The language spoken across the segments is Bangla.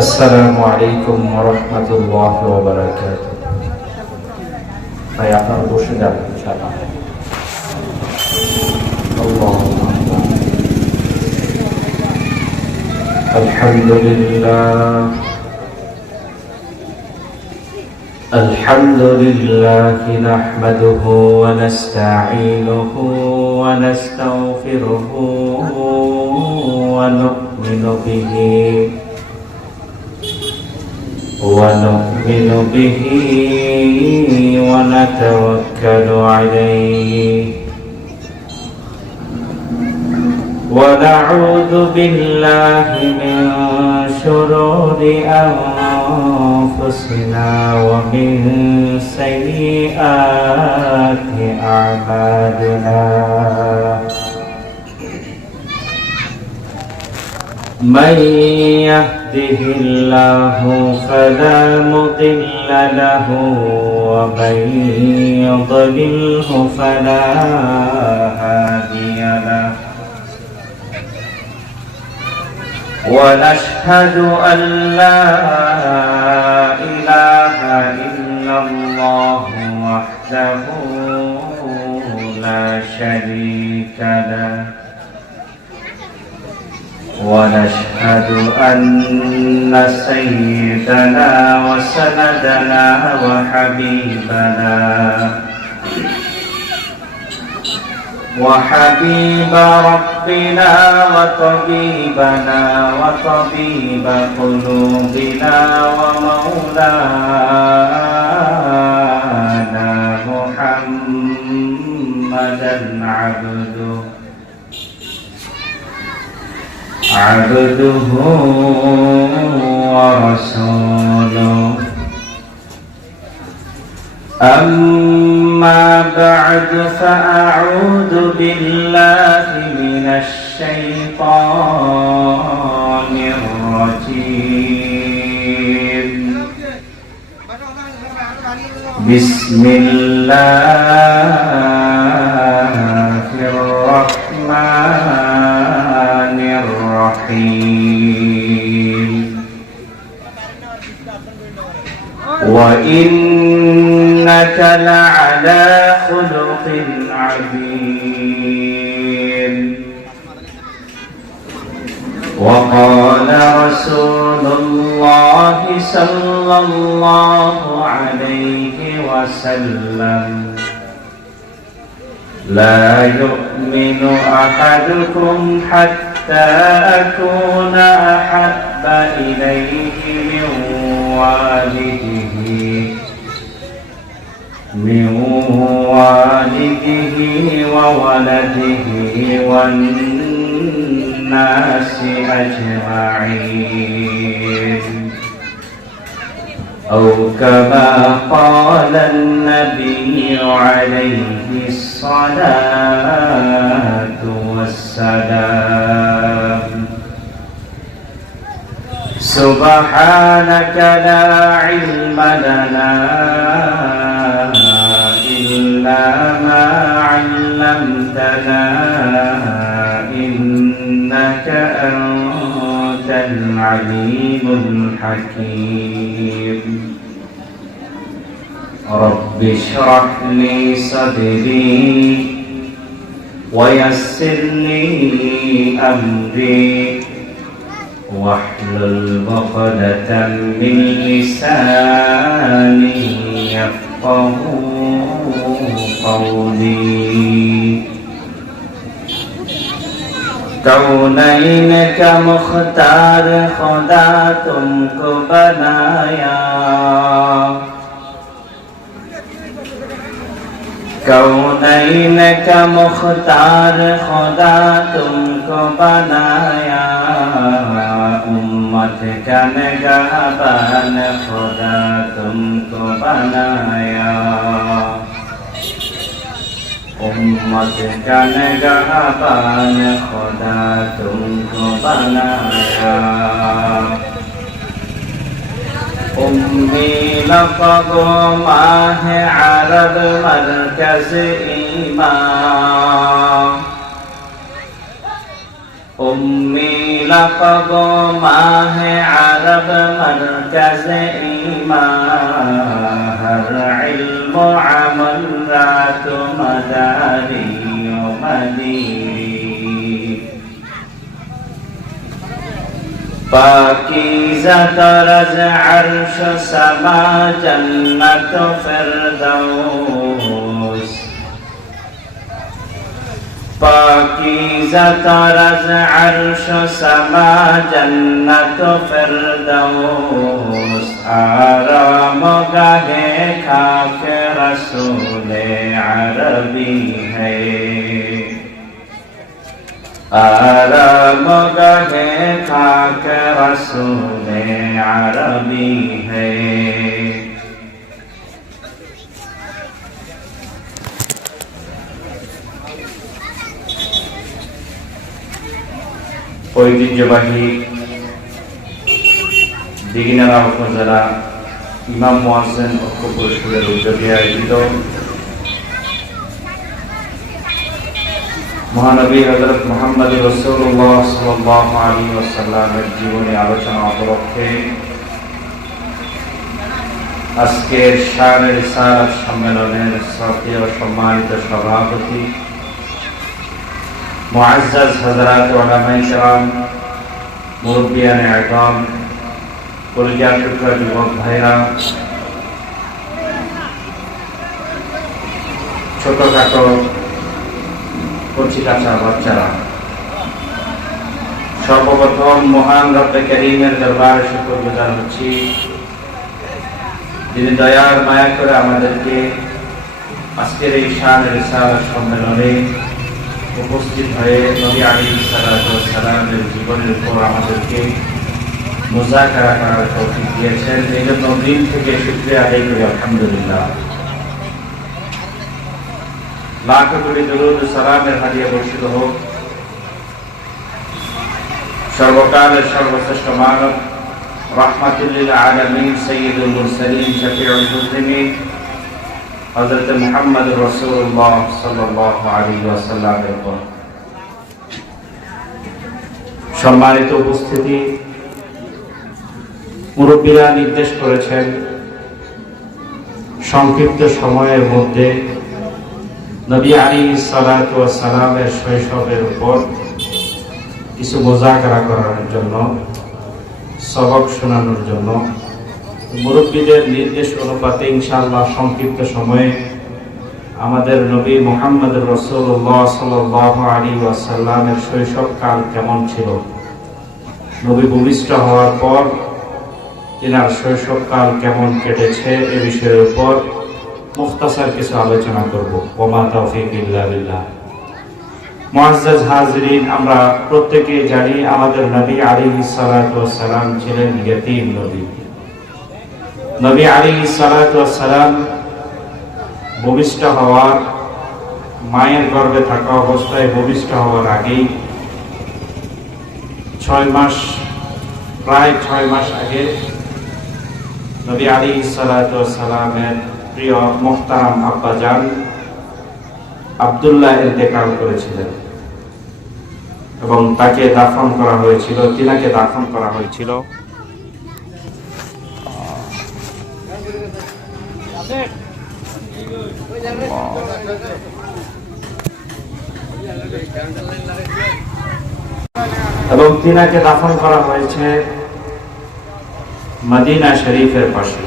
আসসালামু আলাইকুম ওয়া রাহমাতুল্লাহি ওয়া বারাকাতুহু। ভাই আপনারা বসে যান ইনশাআল্লাহ। আল্লাহু আকবার। আলহামদুলিল্লাহ আলহামদুলিল্লাহি নাহমাদুহু ওয়া নাস্তাঈনুহু ওয়া নাস্তাগফিরুহু ওয়া নু'মিনু বিহি ونؤمن به ونتوكل عليه ونعوذ بالله من شرور أنفسنا ومن سيئات أعمالنا من يهده الله فلا مضل له ومن يضلله فلا هادي له ونشهد أن لا إله إلا الله وحده لا شريك له ونشهد أن سيدنا وسندنا وحبيب ربنا وطبيبنا وطبيب قلوبنا ومولانا محمدا عبده ورسوله أما بعد فأعوذ بالله من الشيطان الرجيم بسم الله الرحمن الرحيم وإنك لعلى خلق عظيم وقال رسول الله صلى الله عليه وسلم لا يؤمن أحدكم حتى أكون أحب إليه من والده وولده والناس أجمعين أو كما قال النبي عليه الصلاة والسلام سبحانك لا علم لنا إلا ما علمتنا إنك أنت العليم الحكيم رب اشرح لي صدري ويسر لي أمري واحلل عقدة من لساني يفقه قولي कौनैन का मुख्तार खुदा तुमको बनाया कौनैन का मुख्तार खुदा तुमको बनाया उम्मत का निगाहबान खुदा तुमको बनाया उम्मत का निगाहबान खुदा तुमको बनाया उम्मी लक़ब माह अरब मरकज़ ईमान उम्मी लक़ब माह अरब मरकज़ ईमान हर इल्म अमल रात मदारी मदीरी पाकीज़ा तरज़ अर्श समा जन्नत फिरदौस पाकीज़ा तरज़ अर्श समा जन्नत फिरदौस आराम गाहे खाक रसूले अरबी है आराम गाहे खाक रसूले अरबी है ঐতিহ্যবাহী দিঘিনালা উপজেলা ইমাম মুয়াজ্জিন ঐক্য পরিষদের উদ্যোগে আয়োজিত মহানবী হযরত মুহাম্মদ রাসূলুল্লাহ সাল্লাল্লাহু আলাইহি ওয়াসাল্লামের জীবনী আলোচনা উপলক্ষে আজকের শান রিসালাত সম্মেলনের শ্রদ্ধেয় সম্মানিত সভাপতি মুআজ্জাজ হযরত উলামায়ে কেরাম মুরব্বিয়ানে আযম কলিজার টুকরা যুবক ভাইরা ছোটখাটো কচি কাঁচা বাচ্চারা সর্বপ্রথম মহান রব্বে কারীমের দরবারে শুকরগুজার হচ্ছি যিনি দয়ার মায়া করে আমাদেরকে আজকের এই শান রিসালাত সম্মেলনে উপস্থিত হয়ে নবী আলাইহিস সালাতু ওয়াস সালামের জীবনের উপর আমাদেরকে মুযাকারা করার তৌফিক দিয়েছেন। এই জন্য দিন থেকে শুকরিয়া আদায় করি আলহামদুলিল্লাহ। লাখ কোটি দরুদ ও সালামের হাদিয়া বর্ষিত হোক সর্বকালের সর্বশ্রেষ্ঠ মানব রাহমাতুল লিল আলামিন সাইয়্যিদুল মুরসালিন শফিউল মুজনিমিন হযরত মুহাম্মদ রাসূলুল্লাহ সাল্লাল্লাহু আলাইহি ওয়াসাল্লামের উপর। সম্মানিত উপস্থিতি, মুরব্বিরা নির্দেশ করেছেন সংক্ষিপ্ত সময়ের মধ্যে নবী আলাইহিস সালাতু ওয়াস সালামের শৈশবের উপর কিছু মুযাকারা করার জন্য, সবক শোনানোর জন্য। মুরব্বীদের নির্দেশ অনুপাতে ইনশাআল্লাহ সংক্ষিপ্ত সময়ে আমাদের নবী মুহাম্মদ রাসূলুল্লাহ সাল্লাল্লাহু আলাইহি ওয়াসাল্লামের শৈশবকাল কেমন ছিল, নবী ভূমিষ্ঠ হওয়ার পর তিনার শৈশবকাল কেমন কেটেছে এ বিষয়ের উপর মুখতাসার কিছু আলোচনা করব। ওমা তাওফীক ইল্লা বিল্লাহ। মুআজ্জাজ হাজিরিন, আমরা প্রত্যেকেই জানি আমাদের নবী আলাইহিস সালাতু ওয়াস সালাম ছিলেন ইয়তীম নবী। নবী আলাইহিস সালাতু ওয়াস সালাম ভূমিষ্ঠ হওয়ার, মায়ের গর্ভে থাকা অবস্থায় ভূমিষ্ঠ হওয়ার আগেই 6 মাস, প্রায় 6 মাস আগে নবী আলাইহিস সালাতু ওয়াস সালামের প্রিয় মুহতারাম আব্বাজান আব্দুল্লাহ ইন্তেকাল করেছিলেন এবং তাকে দাফন করা হয়েছিল, তিনাকে দাফন করা হয়েছিল এবং তিনাকে দাফন করা হয়েছে মদিনা শরীফের পাশে।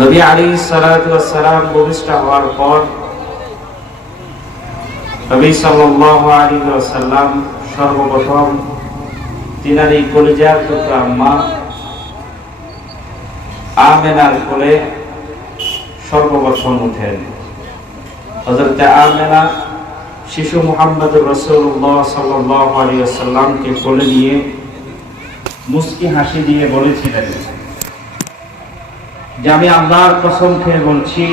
নবী আলাইহিস সালাতু ওয়াস সালাম ভূমিষ্ঠ হওয়ার পর নবী সাল্লাল্লাহু আলাইহি ওয়াসাল্লাম সর্বপ্রথম তিনার এই কলিজার টুকরা আম্মা আমেনার কোলে সর্বপ্রথম উঠেন। হযরত আমেনা শিশু মুহাম্মদ রাসূলুল্লাহ সাল্লাল্লাহু আলাইহি ওয়াসাল্লামকে কোলে নিয়ে মুস্কি হাসি দিয়ে বলেছিলেন যে আমি আল্লাহর কসম খেয়ে বলছি,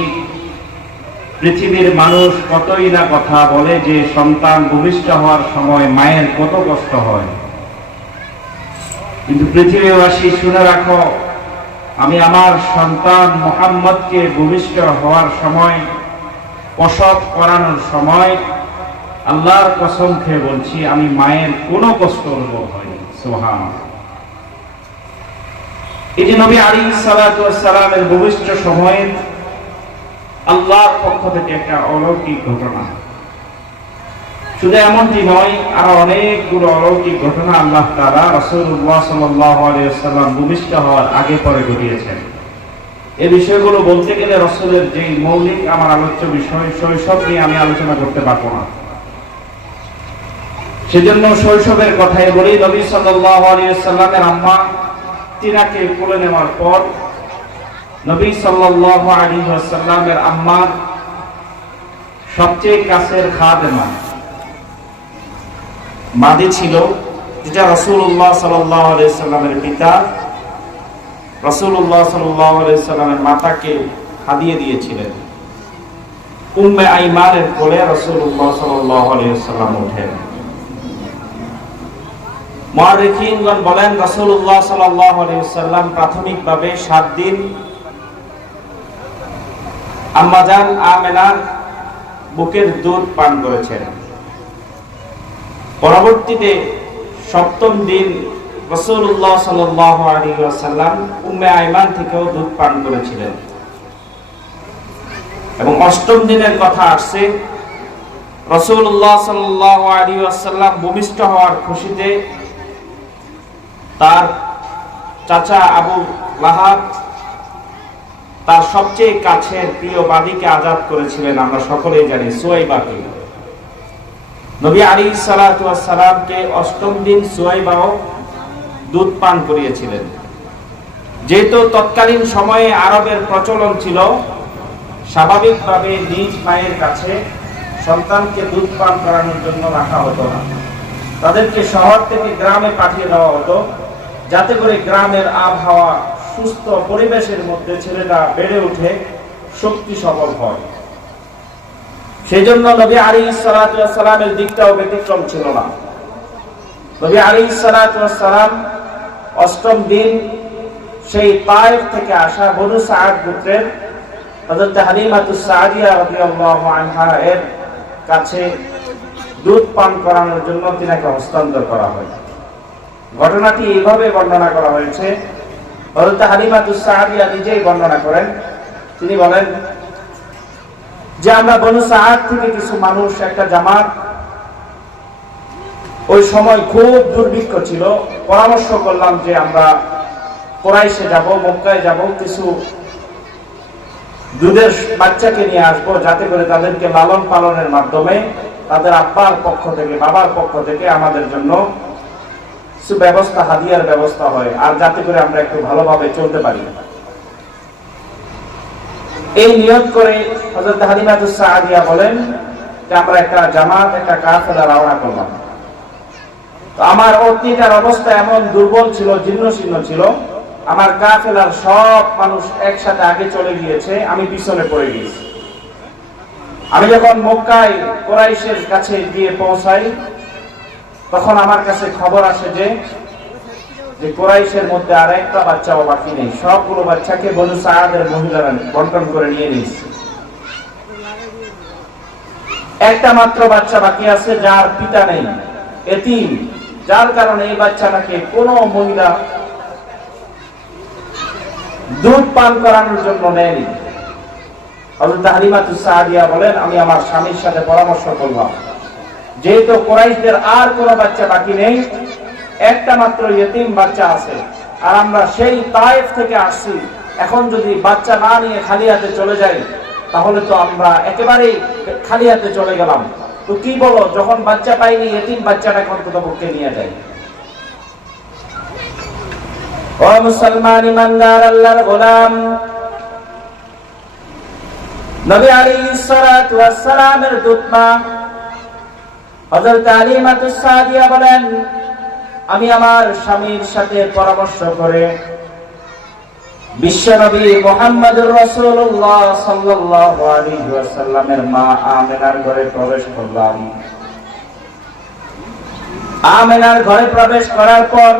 পৃথিবীর মানুষ কতই না কথা বলে যে সন্তান ভূমিষ্ঠ হওয়ার সময় মায়ের কত কষ্ট হয়, কিন্তু পৃথিবীবাসী শুনে রাখো, আমি আমার সন্তান মুহাম্মদকে ভূমিষ্ঠ হওয়ার সময়, প্রসব করানোর সময় আল্লাহর কসম খেয়ে বলছি, আমি মায়ের কোনো কষ্ট অনুভব হয়নি। সুবহানাল্লাহ। এই যে নবী আলাইহিস সালাতু ওয়াস সালামের ভবিষ্য সময়ে আল্লাহর পক্ষ থেকে একটা অলৌকিক ঘটনা, শুধু এমনটি নয়, আরো অনেকগুলো অলৌকিক ঘটনা আল্লাহ তাআলা রাসূলুল্লাহ সাল্লাল্লাহু আলাইহি ওয়াসাল্লাম ভূমিষ্ঠ হওয়ার আগে পরে ঘটিয়েছেন। এই বিষয়গুলো বলতে গেলে রাসূলের যে মৌলিক আমার আলোচ্য বিষয় শৈশব নিয়ে আমি আলোচনা করতে পারবো না, সেজন্য শৈশবের কথাই বলি। নবী সাল্লাল্লাহু আলাইহি ওয়াসাল্লামের আম্মা তিনাকে কোলে নেওয়ার পর নবী সাল্লাল্লাহু আলাইহি ওয়াসাল্লামের আম্মা সবচেয়ে কাছের খাদেমা মাদি ছিল, যেটা রাসূলুল্লাহ সাল্লাল্লাহু আলাইহি ওয়াসাল্লামের পিতা রাসূলুল্লাহ সাল্লাল্লাহু আলাইহি ওয়াসাল্লামের মাতাকে হাদিয়ে দিয়েছিলেন। উম্মে আইমানের কোলে রাসূলুল্লাহ সাল্লাল্লাহু আলাইহি ওয়াসাল্লাম ওঠেন। মুআররিখিনগণ বলেন, রাসূলুল্লাহ সাল্লাল্লাহু আলাইহি ওয়াসাল্লাম প্রাথমিকভাবে 7 দিন আম্মাজান আমেনার বুকের দুধ পান করেছেন। পরবর্তীতে 7ম দিন রাসূলুল্লাহ সাল্লাল্লাহু আলাইহি ওয়াসাল্লাম উম্মে আইমান থেকেও দুধ পান করেছিলেন, এবং 8ম দিনের কথা আসছে রাসূলুল্লাহ সাল্লাল্লাহু আলাইহি ওয়াসাল্লাম ভূমিষ্ঠ হওয়ার খুশিতে তার চাচা আবু লাহাব তার সবচেয়ে কাছের প্রিয় বাদীকে আজাদ করেছিলেন। আমরা সকলেই জানি, সুয়াইবাকে। নবী আলাইহিস সালাতু ওয়াস সালামকে 8ম দিন সুয়াইবাও দুধ পান করিয়েছিলেন। যেহেতু তৎকালীন সময়ে আরবের প্রচলন ছিল স্বাভাবিকভাবে নিজ মায়ের কাছে সন্তানকে দুধ পান করানোর জন্য রাখা হতো না, তাদেরকে শহর থেকে গ্রামে পাঠিয়ে দেওয়া হতো, যাতে করে গ্রামের আবহাওয়া সুস্থ পরিবেশের মধ্যে ছেলেটা বেড়ে উঠে শক্তি সবল হয়। সেই জন্য নবী আলাইহিস সালাতু ওয়াস সালামের দিকটাও ব্যতিক্রম ছিল না। নবী আলাইহিস সালাতু ওয়াস সালাম 8ম দিন সেই তায়েফ থেকে আসা বনু সাআদ গোত্রের হযরত হালিমাতুস সাদিয়া রাদিয়াল্লাহু আনহা এর কাছে দুধ পান করানোর জন্য তিনাকে হস্তান্তর করা হয়। ঘটনাটি এইভাবে বর্ণনা করা হয়েছে, হযরত হালিমাতুস সাদিয়া নিজেই বর্ণনা করেন। তিনি বলেন যে আমরা বনু সাআদ থেকে কিছু মানুষ, একটা জামাত, ওই সময় খুব দুর্ভিক্ষ ছিল, পরামর্শ করলাম যে আমরা কুরাইশে যাব, মক্কায় যাব, কিছু দুধের বাচ্চাকে নিয়ে আসবো, যাতে করে তাদেরকে লালন পালনের মাধ্যমে তাদের আব্বার পক্ষ থেকে, বাবার পক্ষ থেকে আমাদের জন্য কিছু ব্যবস্থা, হাদিয়ার ব্যবস্থা হয়, আর যাতে করে আমরা একটু ভালোভাবে চলতে পারি। এই নিয়ত করে হযরত হালিমাতুস সাদিয়া বলেন যে আমরা একটা জামাত, একটা কাফেলা রওনা করলাম। তো আমার অতীতের অবস্থা এমন দুর্বল ছিল, জীর্ণশীর্ণ ছিল, আমার কাফেলার সব মানুষ একসাথে আগে চলে গিয়েছে, আমি পিছনে পড়ে গেছি। আমি যখন মক্কায় কুরাইশের কাছে গিয়ে পৌঁছাই, তখন আমার কাছে খবর আসে যে কুরাইশের মধ্যে আর একটা বাচ্চাও বাকি নেই, সবগুলো বাচ্চাকে বনু সাআদের মহিলারা বন্টন করে নিয়ে নিয়েছে। একটা মাত্র বাচ্চা বাকি আছে, যার পিতা নেই, এতিম, যার কারণে এই বাচ্চাটাকে কোনো মহিলা দুধ পান করানোর জন্য নেয়নি। হযরত হালিমাতুস সাদিয়া বলেন, আমি আমার স্বামীর সাথে পরামর্শ করলাম, যেহেতু কুরাইশদের আর কোনো বাচ্চা বাকি নেই, একটা মাত্র ইতিম বাচ্চা আছে, আর আমরা সেই তায়েফ থেকে আসছি, এখন যদি বাচ্চা না নিয়ে খালি হাতে চলে যাই, তাহলে তো আমরা একেবারেই খালি হাতে চলে গেলাম। তো কি বলো, যখন বাচ্চা পাইনি, ইতিম বাচ্চাটাকে অন্তত পক্ষে নিয়ে যাই। ও মুসলমান ইমানদার, আল্লাহর গোলাম, নবী আলাইহিস সালাতু ওয়াস সালামের দুতমা হযরত হালিমাতুস সাদিয়া বলেন, আমি আমার স্বামীর সাথে পরামর্শ করে বিশ্বনবী মুহাম্মদুর রাসূলুল্লাহ সাল্লাল্লাহু আলাইহি ওয়াসাল্লামের মা আমেনার ঘরে প্রবেশ করলাম। আমেনার ঘরে প্রবেশ করার পর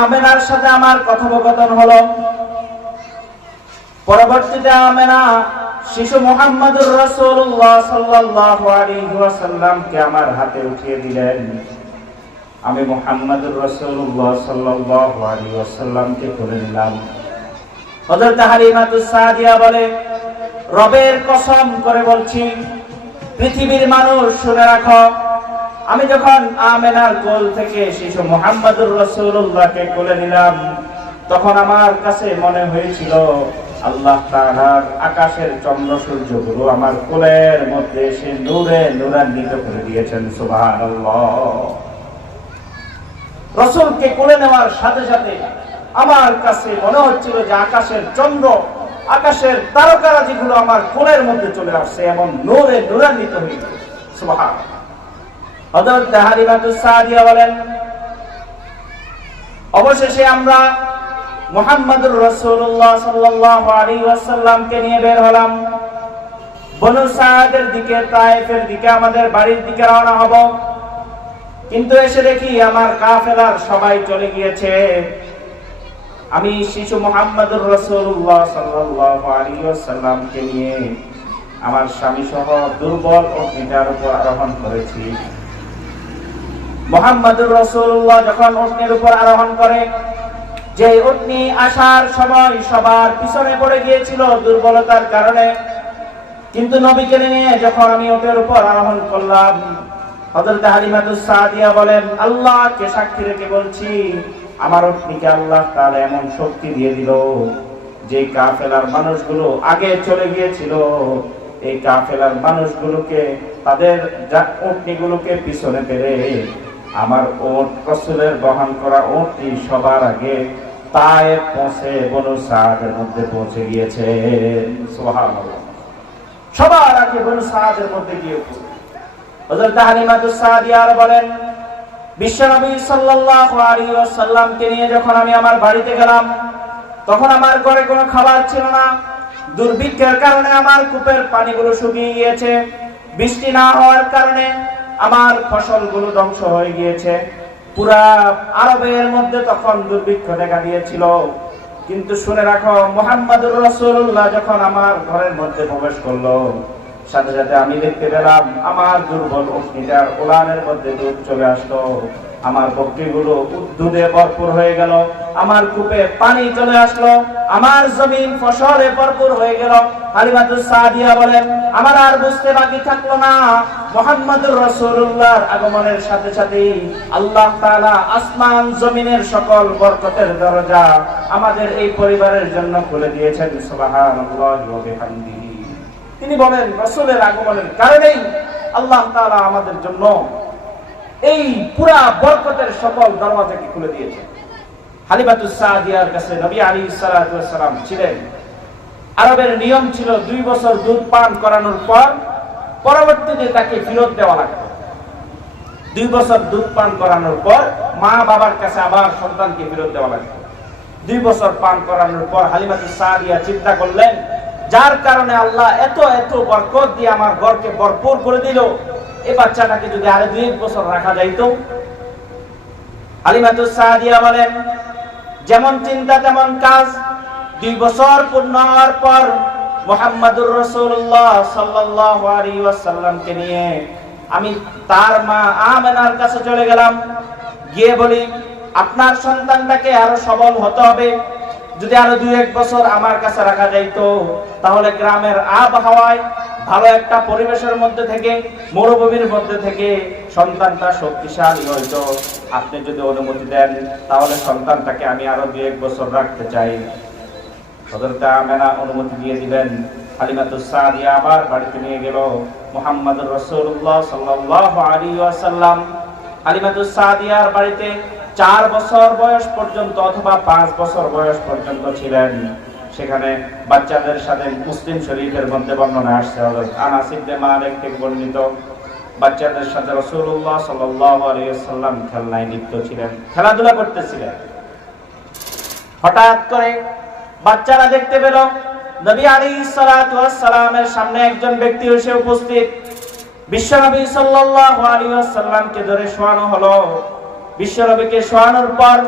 আমেনার সাথে আমার কথোপকথন হলো। পরবর্তীতে আমেনা শিশু মুহাম্মদুর রাসূলুল্লাহ সাল্লাল্লাহু আলাইহি ওয়াসাল্লামকে আমার হাতে উঠিয়ে দিলেন। আমি মুহাম্মদুর রাসূলুল্লাহ সাল্লাল্লাহু আলাইহি ওয়াসাল্লামকে কোলে নিলাম। হযরত হালিমাতুস সাদিয়া বলে, রবের কসম করে বলছি, পৃথিবীর মানুষ শুনে রাখো, আমি যখন আমেনার কোল থেকে শিশু মুহাম্মদুর রাসূলুল্লাহকে কোলে নিলাম, তখন আমার কাছে মনে হয়েছিল আল্লাহ তাআলার আকাশের চন্দ্র সূর্যগুলো আমার কোলের মধ্যে এসে নূরে নূরান্বিত করে দিয়েছেন। সুবহানাল্লাহ। রাসূলকে কোলে নেওয়ার সাথে সাথে আমার কাছে মনে হচ্ছিল যে আকাশের চন্দ্র, আকাশের তারকারাজিগুলো আমার কোলের মধ্যে চলে আসছে এবং নূরে নূরান্বিত হয়ে গেছে। সুবহানাল্লাহ। হযরত হালিমাতুস সাদিয়া বলেন, অবশেষে আমরা মুহাম্মদুর রাসূলুল্লাহ সাল্লাল্লাহু আলাইহি ওয়াসাল্লামকে নিয়ে বের হলাম। বনু সাদের দিকে, তায়েফের দিকে, আমাদের বাড়ির দিকে রওনা হব। কিন্তু এসে দেখি আমার কাফেলার সবাই চলে গিয়েছে। আমি শিশু মুহাম্মদুর রাসূলুল্লাহ সাল্লাল্লাহু আলাইহি ওয়াসাল্লামকে নিয়ে আমার স্বামী সহ দুর্বল উটনিটার উপর আরোহণ করেছি। মুহাম্মদুর রাসূলুল্লাহ যখন উটনির উপর আরোহণ করে, যে উটনি আসার সময় সবার পিছনে পড়ে গিয়েছিল দুর্বলতার কারণে, কিন্তু নবীকে নিয়ে যখন আমি উটের উপর আরোহণ করলাম, হযরত হালিমাতুস সাদিয়া বলেন, আল্লাহকে সাক্ষী রেখে বলছি, আমার উটনিকে আল্লাহ তাআলা এমন শক্তি দিয়ে দিল যে কাফেলার মানুষগুলো আগে চলে গিয়েছিল, এই কাফেলার মানুষগুলোকে, তাদের উটনিগুলোকে পিছনে ফেলে আমার উট, রাসূলের বহন করা উটটি সবার আগে তায়েফ পৌঁছে বনু সাদের মধ্যে পৌঁছে গিয়েছে। সুবহানাল্লাহ। সবার আগে বনু সাদের মধ্যে গিয়ে হযরত হালিমাতুস সাদিয়া বলেন, বিশ্বনবী সাল্লাল্লাহু আলাইহি ওয়াসাল্লামকে নিয়ে যখন আমি আমার বাড়িতে গেলাম, তখন আমার ঘরে কোনো খাবার ছিল না। দুর্ভিক্ষের কারণে আমার কূপের পানিগুলো শুকিয়ে গিয়েছে। বৃষ্টি না হওয়ার কারণে আমার ফসলগুলো ধ্বংস হয়ে গিয়েছে। পুরা আরবের মধ্যে তখন দুর্ভিক্ষ দেখা দিয়েছিল। কিন্তু শুনে রাখো, মুহাম্মদুর রাসূলুল্লাহ যখন আমার ঘরের মধ্যে প্রবেশ করলো, সাথে সাথে আমি দেখতে পেলাম আমার দুর্বল উটনিটার উলানের মধ্যে দুধ চলে আসলো। আমার বকরিগুলো দুধে ভরপুর হয়ে গেল, আমার কূপে পানি চলে আসলো, আমার জমিন ফসলে ভরপুর হয়ে গেল। হালিমাতুস সাদিয়া বলেন, আমার আর বুঝতে বাকি থাকলো না, মুহাম্মদুর রাসূলুল্লাহর আগমনের সাথে সাথে আল্লাহ তাআলা আসমান জমিনের সকল বরকতের দরজা আমাদের এই পরিবারের জন্য খুলে দিয়েছেন। সুবহানাল্লাহি ওয়া বিহামদিহি। তিনি বলেন, রাসূলের আগমনের কারণেই আল্লাহ তাআলা আমাদের জন্য এই পুরা বরকতের সকল দরওয়াজাকে খুলে দিয়েছে। হালিমাতুস সাদিয়ার কাছে নবী আলাইহিস সালাতু ওয়াস সালাম ছিলেন। আরবের নিয়ম ছিল 2 বছর দুধ পান করানোর পর পরবর্তীতে তাকে ফেরত দেওয়া লাগতো। 2 বছর দুধ পান করানোর পর মা বাবার কাছে আবার সন্তানকে ফেরত দেওয়া লাগতো। 2 বছর পান করানোর পর হালিমাতুস সাদিয়া চিন্তা করলেন, যার কারণে আল্লাহ এত এত বরকত দিয়ে আমার ঘরকে ভরপুর করে দিল, এই বাচ্চাটাকে যদি আরো 2 বছর রাখা যাইতো। হালিমাতুস সাদিয়া বলেন, যেমন চিন্তা তেমন কাজ। 2 বছর পূর্ণ হওয়ার পর মুহাম্মদুর রাসূলুল্লাহ সাল্লাল্লাহু আলাইহি ওয়াসাল্লামকে নিয়ে আমি তার মা আমেনার কাছে চলে গেলাম। গিয়ে বলি, আপনার সন্তানটাকে আরো সবল হতে হবে। যদি আরো 2-1 বছর আমার কাছে রাখা যাইতো, তাহলে গ্রামের আবহাওয়ায় ভালো একটা পরিবেশের মধ্যে থেকে, মরুভূমির মধ্যে থেকে সন্তানটা শক্তিশালী হইতো। আপনি যদি অনুমতি দেন, তাহলে সন্তানটাকে আমি আরো 2-1 বছর রাখতে চাই। হযরত আমেনা অনুমতি দিয়ে দিলেন। হালিমাতুস সাদিয়া আবার বাড়িতে নিয়ে গেল মুহাম্মদুর রাসূলুল্লাহ সাল্লাল্লাহু আলাইহি ওয়াসাল্লাম। হালিমাতুস সাদিয়ার বাড়িতে 4 বছর বয়স পর্যন্ত অথবা 5 বছর বয়স পর্যন্ত ছিলেন। সেখানে বাচ্চাদের সাথে মুসলিম শরীফের মধ্যে বর্ণনা আসছে, হযরত আনাস ইবনে মালিক থেকে বর্ণিত, বাচ্চাদের সাথে রাসূলুল্লাহ সাল্লাল্লাহু আলাইহি ওয়াসাল্লাম খেলনায় লিপ্ত ছিলেন, খেলাধুলা করতেছিলেন। হঠাৎ করে বাচ্চারা দেখতে পেল নবী আলাইহিস সালাতু ওয়াস সালামের সামনে একজন ব্যক্তি এসে উপস্থিত। বিশ্বনবী সাল্লাল্লাহু আলাইহি ওয়াসাল্লামকে ধরে শোয়ানো হলো। বিশ্বনবীকে শোয়ানোর পর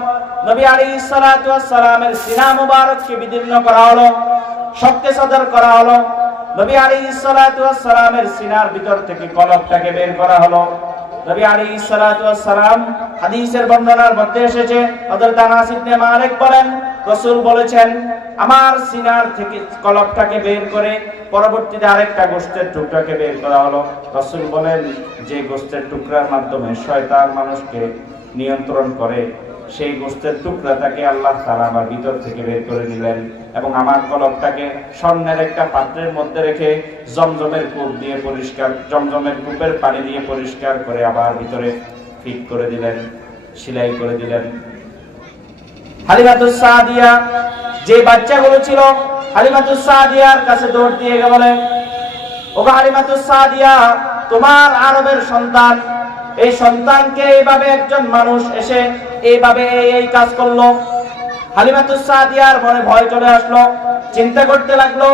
নবী আলাইহিস সালাতু ওয়াস সালামের সিনা মুবারককে বিদীর্ণ করা হলো, শক্তি সদর করা হলো। নবী আলাইহিস সালাতু ওয়াস সালামের সিনার ভিতর থেকে কলবটাকে বের করা হলো। নবী আলাইহিস সালাতু ওয়াস সালাম, হাদিসের বর্ণনার মধ্যে এসেছে, হযরত আনাস ইবনে মালিক বলেন, রাসূল বলেছেন, আমার সিনার থেকে কলবটাকে বের করে পরবর্তীতে আরেকটা গোশতের টুকরাকে বের করা হলো। রাসূল বলেন, যে গোশতের টুকরার মাধ্যমে শয়তান মানুষকে নিয়ন্ত্রণ করে, সেই গোশতের টুকরাটাকে আল্লাহ তাআলা আমার ভিতর থেকে বের করে নিলেন এবং আমার কলবটাকে স্বর্ণের একটা পাত্রের মধ্যে রেখে জমজমের কূপ দিয়ে পরিষ্কার, জমজমের কূপের পানি দিয়ে পরিষ্কার করে আবার ভিতরে ফিট করে দিলেন, সেলাই করে দিলেন। হালিমাতুস সাদিয়া, যে বাচ্চাগুলো ছিল, হালিমাতুস সাদিয়ার কাছে দৌড় দিয়ে বলেন, ওগো হালিমাতুস সাদিয়া, তোমার আরবের সন্তান, এই সন্তানকে এইভাবে একজন মানুষ এসে এইভাবে এই কাজ করলো। হালিমাতুস সাদিয়ার মনে ভয় চলে আসলো, চিন্তা করতে লাগলো,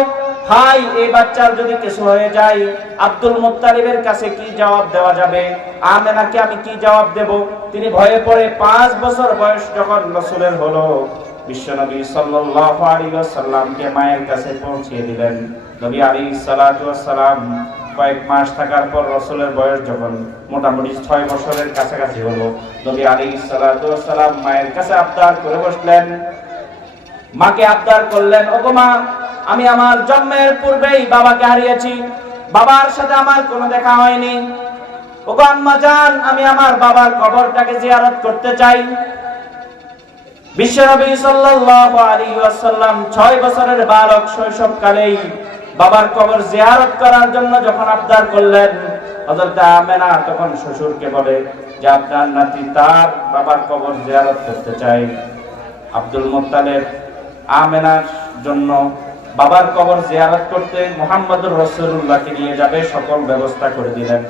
হাই, এই বাচ্চার যদি কিছু হয়ে যায়, আব্দুল মুত্তালিবের কাছে কি জবাব দেওয়া যাবে, আমেনাকে আমি কি জবাব দেব। তিনি ভয়ে পড়ে 5 বছর বয়স যখন রাসূলের হলো, বিশ্বনবী সাল্লাল্লাহু আলাইহি ওয়াসাল্লামকে মায়ের কাছে পৌঁছে দিলেন। নবী আলাইহিস সালাতু ওয়াস সালাম কয়েক মাস থাকার পর রাসূলের বয়স যখন মোটামুটি 6 বছরের কাছাকাছি হলো, নবী আলাইহিস সালাতু ওয়াস সালাম মায়ের কাছে আবদার করে বসলেন। মাকে আবদার করলেন, ওগো মা, আমি আমার জন্মের পূর্বেই বাবাকে হারিয়েছি, বাবার সাথে আমার কোনো দেখা হয়নি। ওগো আম্মা জান, আমি আমার বাবার কবরটাকে জিয়ারত করতে চাই। বিশ্বনবী সাল্লাল্লাহু আলাইহি ওয়াসাল্লাম 6 বছরের বালক শৈশবকালেই বাবার কবর জিয়ারত করার জন্য যখন আবদার করলেন, হযরত আমেনা তখন শ্বশুরকে বলে যে আপনার নাতি তার বাবার কবর জিয়ারত করতে চায়। আব্দুল মুত্তালিব আমেনার জন্য বাবার কবর জিয়ারত করতে মুহাম্মদুর রাসূলুল্লাহকে নিয়ে যাবে, সকল ব্যবস্থা করে দিলেন।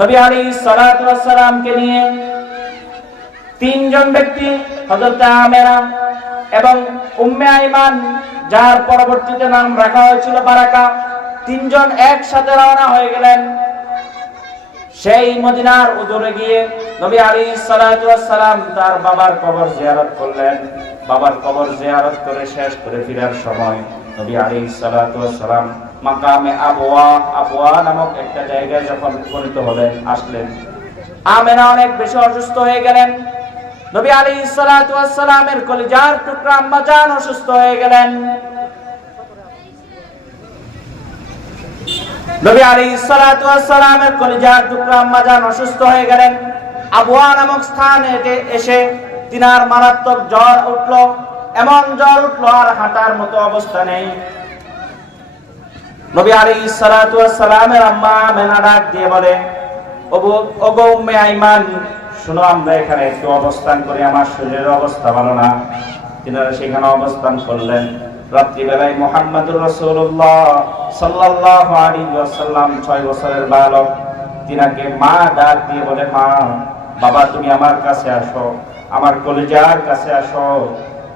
নবী আলাইহিস সালাতু ওয়াস সালামকে নিয়ে 3 জন ব্যক্তি, হযরত আমেনা এবং উম্মে আইমান, যার পরবর্তীতে নাম রাখা হয়েছিল বারাকা, 3 জন একসাথে রওনা হয়ে গেলেন। সেই মদিনার উদরে গিয়ে নবী আলাইহিস সালাতু ওয়াস সালাম তার বাবার কবর জিয়ারত করলেন। বাবার কবর জিয়ারত করে শেষ করে ফেরার সময় নবী আলাইহিস সালাতু ওয়াস সালাম মাকামে আবওয়া নামক একটা জায়গায় যখন উপনীত হলেন, আসলেন, আমেনা অনেক বেশি অসুস্থ হয়ে গেলেন। নবী আলাইহিস সালাতু ওয়াস সালামের কলিজার টুকরা আম্মা জান অসুস্থ হয়ে গেলেন। নবী আলাইহিস সালাতু ওয়াস সালামের কলিজার টুকরা আম্মা জান অসুস্থ হয়ে গেলেন। আবওয়া নামক স্থানে এসে তিনার মারাত্মক জ্বর উঠলো, এমন জ্বর উঠলো আর হাঁটার মতো অবস্থা নেই। নবী আলাইহিস সালাতু ওয়াস সালামের আম্মা আমেনা ডাক দিয়ে বলে, ওগো উম্মে আইমান, শুনো, আমরা এখানে একটু অবস্থান করি, আমার শরীরের অবস্থা ভালো না। তিনারা সেখানে অবস্থান করলেন। রাত্রিবেলায় মুহাম্মদুর রাসূলুল্লাহ সাল্লাল্লাহু আলাইহি ওয়াসাল্লাম 6 বছরের বালক, তিনাকে মা ডাক দিয়ে বলে, মা, বাবা, তুমি আমার কাছে আসো, আমার কলিজার কাছে আসো।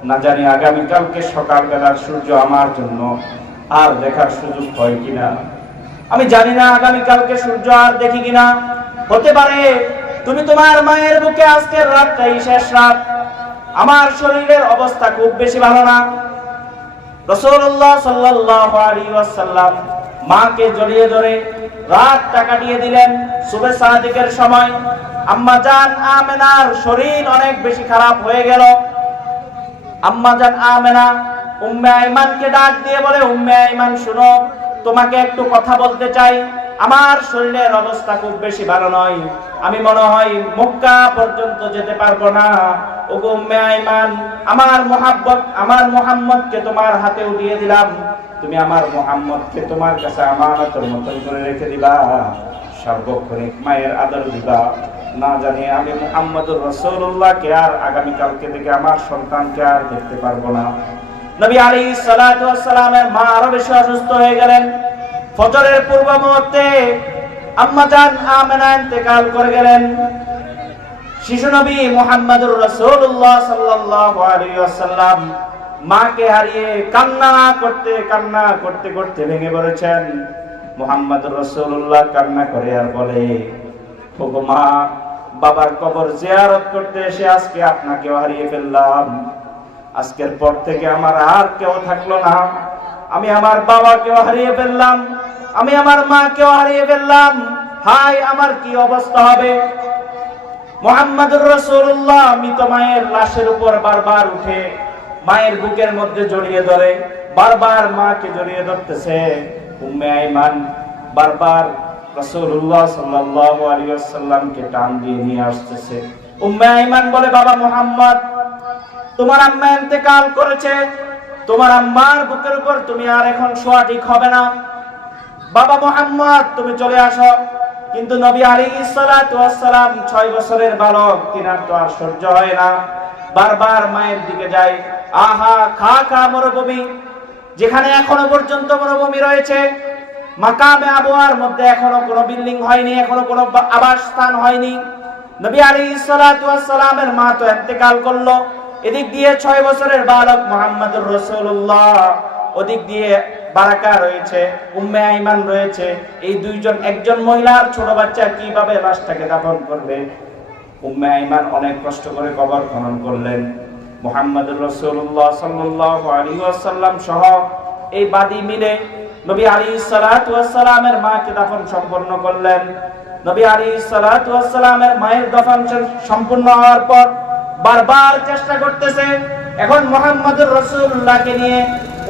না জানি আগামীকালকে সকালবেলার সূর্য আমার জন্য আর দেখার সুযোগ হয় কিনা। আমি জানি না আগামীকালকে সূর্য আর দেখি কিনা। হতে পারে তুমি তোমার মায়ের বুকে আজকের রাতটাই শেষ রাত। আমার শরীরের অবস্থা খুব বেশি ভালো না। রাসূলুল্লাহ সাল্লাল্লাহু আলাইহি ওয়াসাল্লাম মাকে জড়িয়ে ধরে রাতটা কাটিয়ে দিলেন। সুবহ সাদিকের সময় আম্মা জান আমেনার শরীর অনেক বেশি খারাপ হয়ে গেল। আম্মা জান আমেনা উম্মে আইমানকে ডাক দিয়ে বলে, উম্মে আইমান, শুনো, তোমাকে একটু কথা বলতে চাই। আমার শরীরের অবস্থা খুব বেশি ভালো নয়, আমি মনে হয় মক্কা পর্যন্ত যেতে পারবো না। ওগো উম্মে আইমান, আমার মুহাম্মদকে তোমার হাতে উঠিয়ে দিলাম, তুমি আমার মুহাম্মদকে তোমার কাছে আমানতের মতন করে রেখে দিবা, সার্বক্ষণিক মায়ের আদর দিবা। না জানি আমি মুহাম্মদুর রাসূলুল্লাহকে আর আগামীকালকে থেকে আমার সন্তানকে আর দেখতে পারবো না। নবী আলাইহিস সালাতু ওয়াস সালামের মা আরো বেশি অসুস্থ হয়ে গেলেন। ফজরের পূর্ব মুহূর্তে আম্মা জান আমেনা ইন্তেকাল করে গেলেন। শিশু নবী মুহাম্মদুর রাসূলুল্লাহ সাল্লাল্লাহু আলাইহি ওয়াসাল্লাম মাকে হারিয়ে কান্না করতে করতে ভেঙে পড়েছেন। মুহাম্মদুর রাসূলুল্লাহ কান্না করে আর বলে, ওগো মা, বাবার কবর জিয়ারত করতে এসে আজকে আপনাকেও হারিয়ে ফেললাম। আজকের পর থেকে আমার আর কেউ থাকলো না, আমি আমার বাবাকেও হারিয়ে ফেললাম, আমি আমার মাকেও হারিয়ে ফেললাম, হায় আমার কি অবস্থা হবে। মুহাম্মদুর রাসূলুল্লাহ মৃত মায়ের লাশের উপর বারবার উঠে মায়ের বুকের মধ্যে জড়িয়ে ধরে, বারবার মাকে জড়িয়ে ধরতেছে। উম্মে আইমান বারবার রাসূলুল্লাহ সাল্লাল্লাহু আলাইহি ওয়াসাল্লামকে টান দিয়ে নিয়ে আসতেছে। উম্মে আইমান বলে, বাবা মুহাম্মদ, তোমার আম্মা ইন্তেকাল করেছে, তোমার আম্মার বুকের উপর তুমি আর এখন শোয়া ঠিক হবে না। বাবা মুহাম্মদ, তুমি চলে আসো। কিন্তু নবী আলাইহিস সালাতু ওয়াস সালাম 6 বছরের বালক, তিনার তো আর সহ্য হয় না, বারবার মায়ের দিকে যায়। আহা, খা খা মরুভূমি, যেখানে এখনো পর্যন্ত মরুভূমি রয়েছে, মাকামে আবওয়ার মধ্যে এখনো কোনো বিল্ডিং হয়নি, এখনো কোনো আবাসস্থান হয়নি। নবী আলাইহিস সালাতু ওয়াস সালামের মা তো ইন্তেকাল করলো, এদিক দিয়ে 6 বছরের বালক মুহাম্মদুর রাসূলুল্লাহ, ওদিক দিয়ে বারাকা রয়েছে, উম্মে আইমান রয়েছে। এই দুইজন, একজন মহিলার ছোট বাচ্চা কিভাবে লাশটাকে দাফন করবে? উম্মে আইমান অনেক কষ্ট করে কবর খনন করলেন। মুহাম্মদুর রাসূলুল্লাহ সাল্লাল্লাহু আলাইহি ওয়াসাল্লাম সহ এই বাদী মিলে নবী আলাইহিস সালাতু ওয়াস সালামের মাকে দাফন সম্পন্ন করলেন। নবী আলাইহিস সালাতু ওয়াস সালামের মায়ের দাফন সম্পূর্ণ হওয়ার পর বারবার চেষ্টা করতেছে এখন মুহাম্মদুর রাসূলুল্লাহকে নিয়ে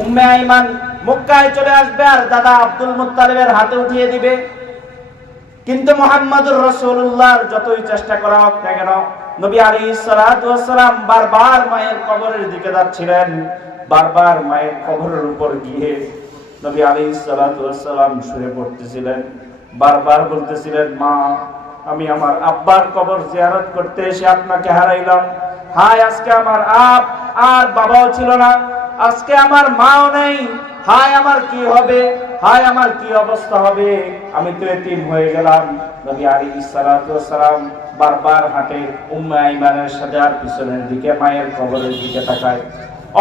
উম্মে আইমান মক্কায় চলে আসবে আর দাদা আব্দুল মুত্তালিবের হাতে উঠিয়ে দিবে। কিন্তু মুহাম্মদুর রাসূলুল্লাহর যতই চেষ্টা করা হোক না কেন, নবী আলাইহিস সালাতু ওয়াস সালাম বারবার মায়ের কবরের দিকে যাচ্ছিলেন। বারবার মায়ের কবরের উপর গিয়ে নবী আলাইহিস সালাতু ওয়াস সালাম শুয়ে পড়তেছিলেন। বারবার বলতেছিলেন, মা, আমি আমার আব্বার কবর জিয়ারত করতে এসে আপনাকে হারাইলাম। হায়, আজকে আমার আর বাবাও ছিল না, আজকে আমার মাও নেই। হায় আমার কি হবে, হায় আমার কি অবস্থা হবে, আমি তো এতিম হয়ে গেলাম। নবী আলাইহিস সালাতু ওয়াস সালাম বারবার হাঁটে উম্মে আইমানের সাথে আর পিছনের দিকে মায়ের কবরের দিকে তাকায়।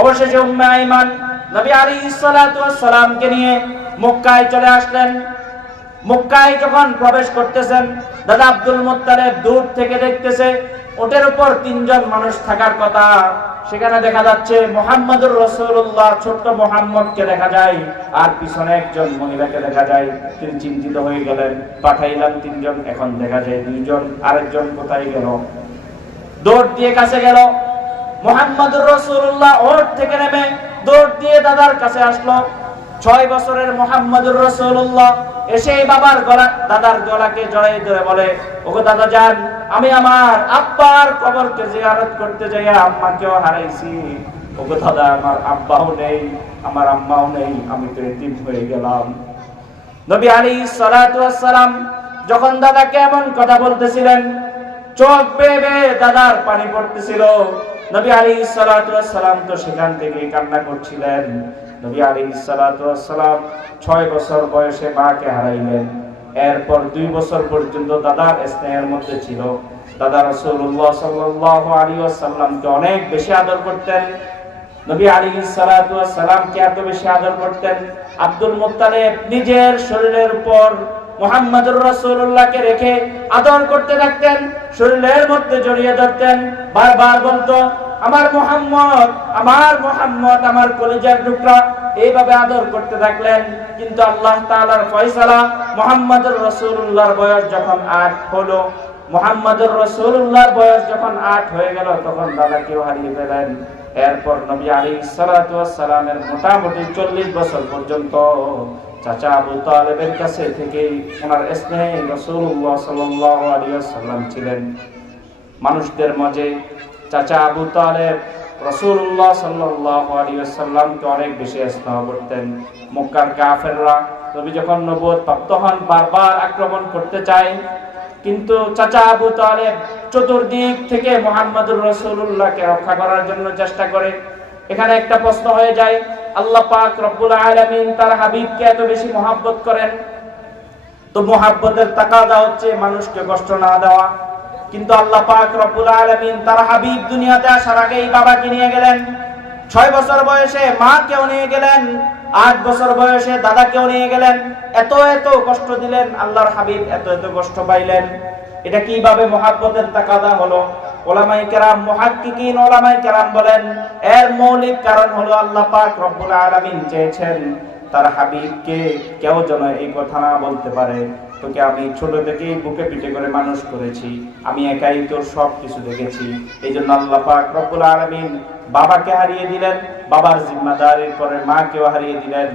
অবশেষে উম্মে আইমান নবী আলাইহিস সালাতু ওয়াস সালামকে নিয়ে মক্কায় চলে আসলেন। মক্কায় যখন প্রবেশ করতেছেন, দাদা আব্দুল মুত্তালিব দূর থেকে দেখতেছে ওটের উপর 3 জন মানুষ থাকার কথা, সেখানে দেখা যাচ্ছে মুহাম্মদুর রাসূলুল্লাহ, ছোট্ট মুহাম্মদকে দেখা যায়, আর পিছনে একজন মহিলাকে দেখা যায়। তিনি চিন্তিত হয়ে গেলেন, পাঠাইলাম 3 জন, এখন দেখা যায় 2 জন, আরেকজন কোথায় গেল? দৌড় দিয়ে কাছে গেল। মুহাম্মদুর রাসূলুল্লাহ ওট থেকে নেমে দৌড় দিয়ে দাদার কাছে আসলো। 6 বছরের মুহাম্মদুর রাসূলুল্লাহ এসে বাবার গলা, দাদার গলাকে জড়াই ধরে বলে, ওগো দাদা জান, আমি আমার আব্বার কবরকে জিয়ারত করতে যাইয়া আম্মাকেও হারাইছি। ওগো দাদা, আমার আব্বাও নেই, আমার আম্মাও নেই, আমি তো এতিম হয়ে গেলাম। নবী আলাইহিস সালাতু ওয়াস সালাম যখন দাদাকে এমন কথা বলতেছিলেন, চোখ বেয়ে বেয়ে দাদার পানি পড়তেছিল। নবী আলাইহিস সালাতু ওয়াস সালাম তো সেখান থেকে কান্না করছিলেন। নবী আলাইহিস সালাতু ওয়াস সালাম 6 বছর বয়সে মাকে হারাইলেন। এরপর 2 বছর পর্যন্ত দাদার স্নেহের মধ্যে ছিল। দাদা রাসূলুল্লাহ সাল্লাল্লাহু আলাইহি ওয়াসাল্লামকে অনেক বেশি আদর করতেন। নবী আলাইহিস সালাতু ওয়াস সালামকে এত বেশি আদর করতেন, আব্দুল মুত্তালিব নিজের শরীরের উপর মুহাম্মদুর রাসূলুল্লাহকে রেখে আদর করতে থাকতেন, শরীরের মধ্যে জড়িয়ে ধরতেন, বারবার বলতো, আমার মুহাম্মদ, আমার মুহাম্মদ, আমার কলিজার টুকরা, এইভাবে আদর করতে থাকলেন। কিন্তু আল্লাহ তাআলার ফয়সালা, মুহাম্মদুর রাসূলুল্লাহর বয়স যখন 8 হলো, মুহাম্মদুর রাসূলুল্লাহর বয়স যখন 8 হয়ে গেল, তখন দাদাকেও হারিয়ে ফেলেন। এরপর নবী আলাইহিস সালাতু ওয়াস সালামের মোটামুটি 40 বছর পর্যন্ত চাচা আবু তালেবের কাছে থেকেই ওনার স্নেহে রাসূলুল্লাহ সাল্লাল্লাহু আলাইহি ওয়াসাল্লাম ছিলেন। মানুষদের মাঝে চাচা আবু তালেব রাসূলুল্লাহ সাল্লাল্লাহু আলাইহি ওয়াসাল্লামকে অনেক বেশি স্নেহ করতেন। মক্কার কাফেররা নবী যখন নবুয়ত প্রাপ্ত হন বারবার আক্রমণ করতে চায়, কিন্তু চাচা আবু তালেব চতুর্দিক থেকে মুহাম্মদুর রাসূলুল্লাহকে রক্ষা করার জন্য চেষ্টা করে। এখানে একটা প্রশ্ন হয়ে যায়, আল্লাহ পাক রব্বুল আলামিন তার হাবিবকে এত বেশি মহব্বত করেন, তো মহব্বতের তাকাদা হচ্ছে মানুষকে কষ্ট না দেওয়া। কিন্তু আল্লাহ পাক রব্বুল আলামিন তার হাবিব দুনিয়াতে আসার আগেই বাবাকে নিয়ে গেলেন, 6 বছর বয়সে মাকেও নিয়ে গেলেন, 8 বছর বয়সে দাদাকেও নিয়ে গেলেন। এত এত কষ্ট দিলেন, আল্লাহর হাবিব এত এত কষ্ট পাইলেন। এটা কিভাবে মহব্বতের তাকাদা হলো? উলামায়ে কেরাম, মুহাক্কিকিন উলামায়ে কেরাম বলেন এর মৌলিক কারণ হলো আল্লাহ পাক রব্বুল আলামিন চেয়েছেন তার হাবিবকে কেউ যেন এই কথা না বলতে পারে, তোকে আমি ছোট থেকেই বুকে পিঠে করে মানুষ করেছি, আমি একাই তোর সব কিছু দেখেছি। এই জন্য আল্লাহ পাক রব্বুল আলামিন বাবাকে হারিয়ে দিলেন, বাবার জিম্মাদারির পরে মাকেও হারিয়ে দিলেন,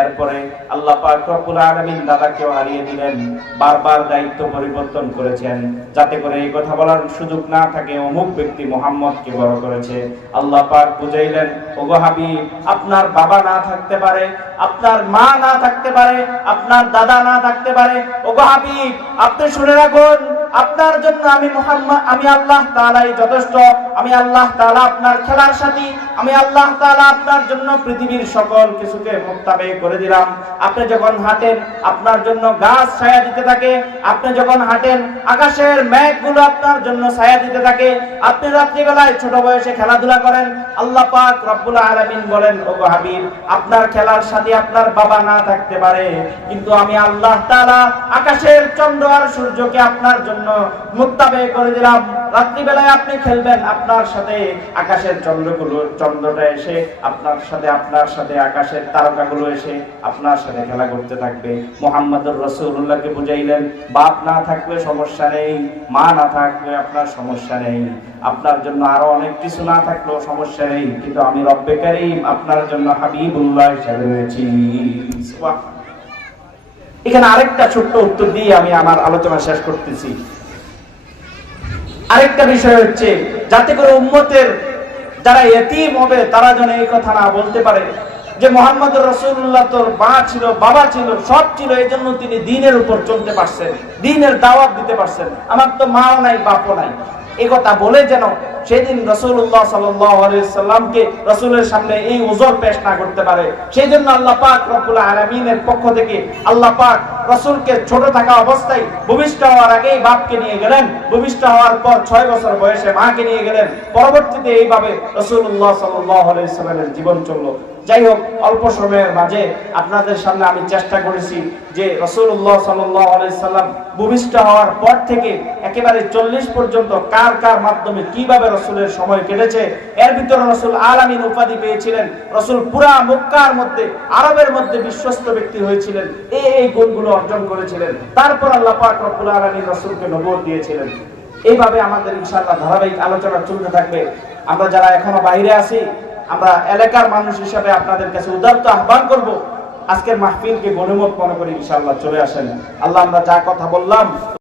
এরপরে আল্লাহ পাক রব্বুল আলামিন দাদাকেও হারিয়ে দিলেন। বারবার দায়িত্ব পরিবর্তন করেছেন যাতে করে এই কথা বলার সুযোগ না থাকে অমুক ব্যক্তি মুহাম্মদকে বড় করেছে। আল্লাহ পাক বুঝাইলেন, ওগো হাবিব, আপনার বাবা না থাকতে পারে, আপনার মা না থাকতে পারে, আপনার দাদা না থাকতে পারে, ওগো হাবিব আপনি শুনে রাখুন, আপনার জন্য আমি মুহাম্মদ, আমি আল্লাহ তাআলাই যথেষ্ট। আমি আল্লাহ তাআলা আপনার খেলার সাথী, আমি আল্লাহ তাআলা আপনার জন্য পৃথিবীর সকল কিছুকে মুক্তাবে করে দিলাম। আপনি যখন হাঁটেন আপনার জন্য গাছ ছায়া দিতে থাকে, আপনি যখন হাঁটেন আকাশের মেঘগুলো আপনার জন্য ছায়া দিতে থাকে, আপনি রাত্রিবেলায় ছোট বয়সে খেলাধুলা করেন। আল্লাহ পাক রব্বুল আলামিন বলেন, ওগো হাবিব আপনার খেলার সাথে আপনার বাবা না থাকতে পারে, কিন্তু আমি আল্লাহ তাআলা আকাশের চন্দ্র আর সূর্যকে আপনার জন্য মুক্তাবে করে দিলাম। রাত্রিবেলায় আপনি খেলবেন, আপনার সাথে আকাশের চন্দ্রটা এসে আপনার সাথে আকাশের তারকাগুলো এসে আপনার সাথে খেলা করতে থাকবে। মুহাম্মদুর রাসূলুল্লাহকে বুঝাইলেন, বাপ না থাকলে সমস্যা নেই, মা না থাকলে আপনার সমস্যা নেই, আপনার জন্য আরো অনেক কিছু না থাকলেও সমস্যা নেই, কিন্তু আমি রব্বে কারীম আপনার জন্য হাবিবুল্লাহ হিসেবে রয়েছি। এখানে আরেকটা ছোট্ট উত্তর দিয়ে আমি আমার আলোচনা শেষ করতেছি। আরেকটা বিষয় হচ্ছে যাতে করে উম্মতের যারা ইতিম হবে তারা যেন এই কথা না বলতে পারে যে মুহাম্মদুর রাসূলুল্লাহ তোর মা ছিল, বাবা ছিল, সব ছিল, এই জন্য তিনি দ্বীনের উপর চলতে পারছেন, দ্বীনের দাওয়াত দিতে পারছেন, আমার তো মাও নাই বাপও নাই, এই কথা বলে যেন সেদিন রাসূলুল্লাহ সাল্লাল্লাহু আলাইহি সাল্লামকে রাসূলের সামনে এই উযর পেশ না করতে পারে। সেই জন্য আল্লাহ পাক রব্বুল আলামিনের পক্ষ থেকে আল্লাহ পাক রাসূলকে ছোট থাকা অবস্থায় ভূমিষ্ঠ হওয়ার আগেই বাপকে নিয়ে গেলেন, ভূমিষ্ঠ হওয়ার পর 6 বছর বয়সে মাকে নিয়ে গেলেন, পরবর্তীতে এইভাবে রাসূলুল্লাহ সাল্লাল্লাহু আলাইহি সাল্লামের জীবন চলল। যাই হোক, অল্প সময়ের মাঝে আপনাদের সামনে আমি চেষ্টা করেছি যে রাসূলুল্লাহ সাল্লাল্লাহু আলাইহি সাল্লাম ভূমিষ্ঠ হওয়ার পর থেকে একেবারে 40 পর্যন্ত কার কার মাধ্যমে কিভাবে রাসূলের সময় কেটেছে। এর ভিতরে রাসূল আলামিন উপাধি পেয়েছিলেন, রাসূল পুরা মক্কার মধ্যে আরবের মধ্যে বিশ্বস্ত ব্যক্তি হয়েছিলেন, এই গুণগুলো অর্জন করেছিলেন। তারপর আল্লাহ পাক রব্বুল আলামিন রাসূলকে নবুয়ত দিয়েছিলেন। এইভাবে আমাদের ইনশাআল্লাহ ধারাবাহিক আলোচনা চলতে থাকবে। আমরা যারা এখনো বাইরে আছি, আমরা এলাকার মানুষ হিসেবে আপনাদের কাছে উদাত্ত আহ্বান করব, আজকের মাহফিলকে গনিমত মনে করে ইনশাআল্লাহ চলে আসেন। আল্লাহ আমরা যা কথা বললাম